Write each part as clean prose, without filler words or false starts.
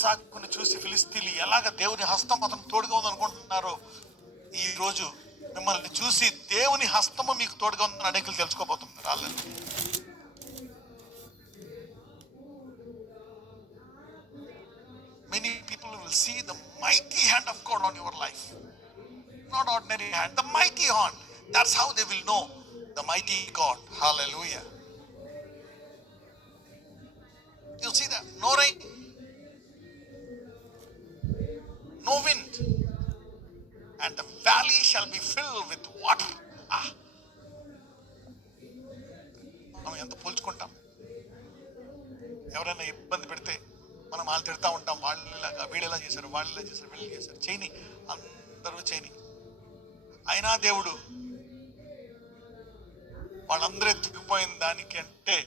ఇస్సాకుని చూసి ఫిలిస్తీన్లు ఎలాగ దేవుని హస్తం అతను తోడుగా ఉందనుకుంటున్నారో, ఈ రోజు మిమ్మల్ని చూసి దేవుని హస్తము మీకు తోడుగా ఉందని అనేకులు తెలుసుకోబోతున్నారు. వాళ్ళు many people will see the mighty hand of God on your life, not ordinary hand, the mighty hand. That's how they will know the mighty God. Hallelujah. You see that? No rain, no wind, and the valley shall be filled with water. మనం ఎంత పోల్చుకుంటాం? ఎవరైనా ఇబ్బంది పెడితే మనం వాళ్ళు తిడతా ఉంటాం, వాళ్ళలాగా వీళ్ళు ఎలా చేశారు, వాళ్ళు ఎలా చేశారు, వీళ్ళు చేశారు, చేయని అందరూ చేయని. అయినా దేవుడు వాళ్ళందరూ ఎత్తుకుపోయిన దానికంటే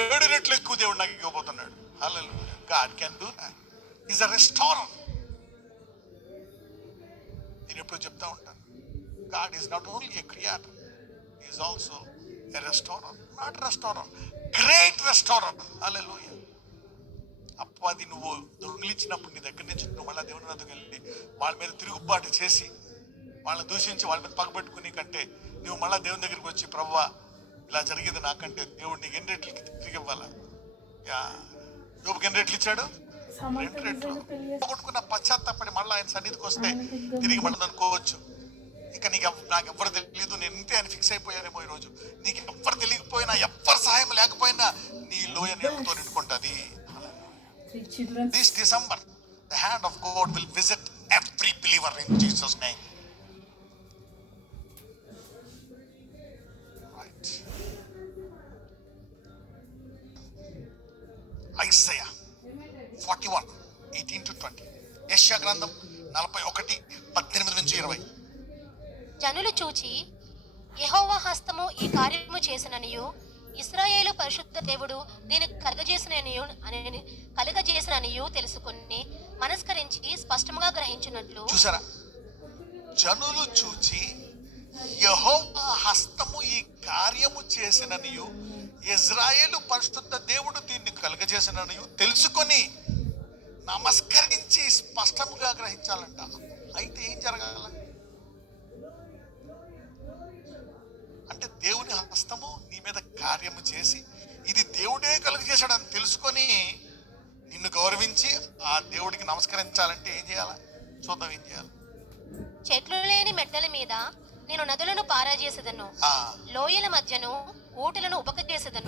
7 రెట్లు ఎక్కువ దేవుడు నాకు ఇవ్వబోతున్నాడు. హల్లెలూయా. God can do that. He's a restorer. నేను ఎప్పుడు చెప్తా ఉంటాను, God is not only a creator, He is also a restorer. Not restorer, great restorer. Hallelujah. అప్పది నువ్వు దొంగిలించినప్పుడు నీ దగ్గర నుంచి నువ్వు మళ్ళీ దేవుని వద్దకు వెళ్ళి వాళ్ళ మీద తిరుగుబాటు చేసి వాళ్ళని దూషించి వాళ్ళ మీద పగబెట్టుకుని కంటే నువ్వు మళ్ళీ దేవుని దగ్గరికి వచ్చి, ప్రభువా ఇలా జరిగింది నాకంటే దేవుడు నీకు 2 రెట్లు తిరిగి ఇవ్వాలా. యోబుకి 2 రెట్లు ఇచ్చాడు, 2 రెట్లు. కొట్టుకున్న పశ్చాత్తాపడి మళ్ళీ ఆయన సన్నిధికి వస్తే తిరిగి మళ్ళీ అనుకోవచ్చు, ఇక నాకు ఎవ్వరు తెలియదు, నేను ఇంతే అని ఫిక్స్ అయిపోయానేమో. ఈరోజు నీకు ఎవ్వరు తెలియకపోయినా, ఎవ్వరు సహాయం లేకపోయినా నీ లోయ నీళ్ళతో నిండుకుంటుంది. This December, the hand of God will visit every believer in Jesus' name. Right. Isaiah 41, 18 to 20. యెషయా గ్రంథం 41, 18 నుంచి 20. జనులు చూచి యెహోవా హస్తము ఈ కార్యము చేసిననియు, ఇశ్రాయేలు పరిశుద్ధ దేవుడు దీనికి కలుగజేసిననియు తెలుసుకుని మనస్కరించి స్పష్టంగా గ్రహించినట్లు. చూసారా, జనులు చూచి యెహోవా హస్తము ఈ కార్యము చేసిననియు, ఇశ్రాయేలు పరిశుద్ధ దేవుడు దీన్ని కలుగజేసిననియు తెలుసుకొని నమస్కరించి స్పష్టంగా గ్రహించాలంట. అయితే ఏం జరగాల అంటే దేవుని హస్తము నీ మీద కార్యము చేసి ఇది దేవుడే కలుగజేశాడని తెలుసుకొని నిన్ను గౌరవించి ఆ దేవుడికి నమస్కరించాలంటే ఏం చేయాలా? చూద్దాం ఏం చేయాలి. చెట్లు లేని మెట్టల మీద నేను నదులను పారాజేసేదను, లోయల మధ్యను ఊటలను ఉపకచేసేదను.